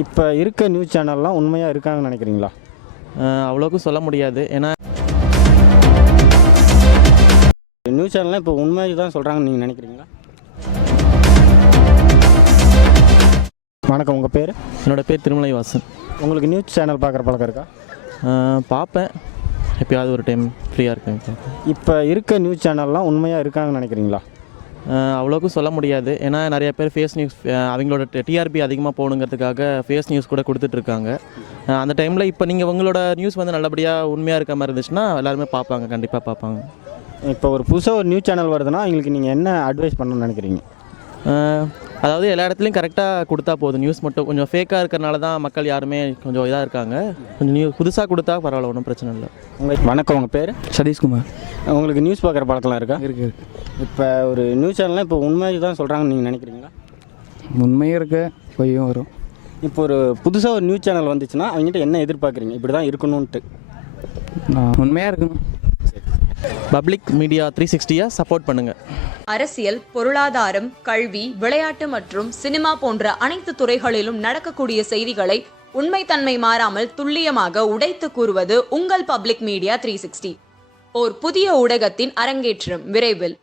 இப்போ இருக்க நியூஸ் சேனல்லாம் உண்மையாக இருக்காங்கன்னு நினைக்கிறீங்களா? அவ்வளோக்கு சொல்ல முடியாது. ஏன்னா நியூஸ் சேனல்லாம் இப்போ உண்மையை தான் சொல்கிறாங்கன்னு நீங்கள் நினைக்கிறீங்களா? வணக்கம், உங்கள் பேர்? என்னோடய பேர் திருமலை வாசன். உங்களுக்கு நியூஸ் சேனல் பார்க்குற பழக்கம் இருக்கா? பார்ப்பேன், எப்போயாவது ஒரு டைம் ஃப்ரீயாக இருக்கேன். இப்போ இருக்க நியூஸ் சேனல்லாம் உண்மையாக இருக்காங்கன்னு நினைக்கிறீங்களா? அவ்வளோக்கு சொல்ல முடியாது. ஏன்னா நிறைய பேர் ஃபேஸ் நியூஸ், அவங்களோட டிஆர்பி அதிகமாக போகணுங்கிறதுக்காக ஃபேஸ் நியூஸ் கூட கொடுத்துட்ருக்காங்க. அந்த டைமில் இப்போ நீங்கள் உங்களோட நியூஸ் வந்து நல்லபடியாக உண்மையாக இருக்க மாதிரி இருந்துச்சுன்னா எல்லாருமே பார்ப்பாங்க, கண்டிப்பாக பார்ப்பாங்க. இப்போ ஒரு புதுசாக ஒரு நியூஸ் சேனல் வருதுன்னா அவங்களுக்கு நீங்கள் என்ன அட்வைஸ் பண்ணணும்னு நினைக்கிறீங்க? அதாவது எல்லா இடத்துலையும் கரெக்டாக கொடுத்தா போதும். நியூஸ் மட்டும் கொஞ்சம் ஃபேக்காக இருக்கிறனால தான் மக்கள் யாருமே கொஞ்சம் இதாக இருக்காங்க. கொஞ்சம் நியூஸ் புதுசாக கொடுத்தா பரவாயில்ல, ஒன்றும் பிரச்சனை இல்லை. வணக்கம், உங்கள் பேர்? சதீஷ்குமார். உங்களுக்கு நியூஸ் பார்க்குற பழக்கம்லாம் இருக்கா? இருக்குது. இப்போ ஒரு நியூஸ் சேனல்லாம் இப்போ உண்மையை தான் சொல்கிறாங்கன்னு நீங்கள் நினைக்கிறீங்களா? உண்மையும் இருக்குது, பொய்யும் வரும். இப்போ ஒரு புதுசாக ஒரு நியூஸ் சேனல் வந்துச்சுன்னா அவங்ககிட்ட என்ன எதிர்பார்க்குறீங்க? இப்படி தான் இருக்கணும்ன்ட்டு. உண்மையாக இருக்கணும். பப்ளிக் மீடியா 360 சப்போர்ட் பண்ணுங்கள். அரசியல், பொருளாதாரம், கல்வி, விளையாட்டு மற்றும் சினிமா போன்ற அனைத்து துறைகளிலும் நடக்கக்கூடிய செய்திகளை உண்மைத்தன்மை மாறாமல் துல்லியமாக உடைத்து கூறுவது உங்கள் பப்ளிக் மீடியா 360. ஓர் புதிய ஊடகத்தின் அரங்கேற்றம் விரைவில்.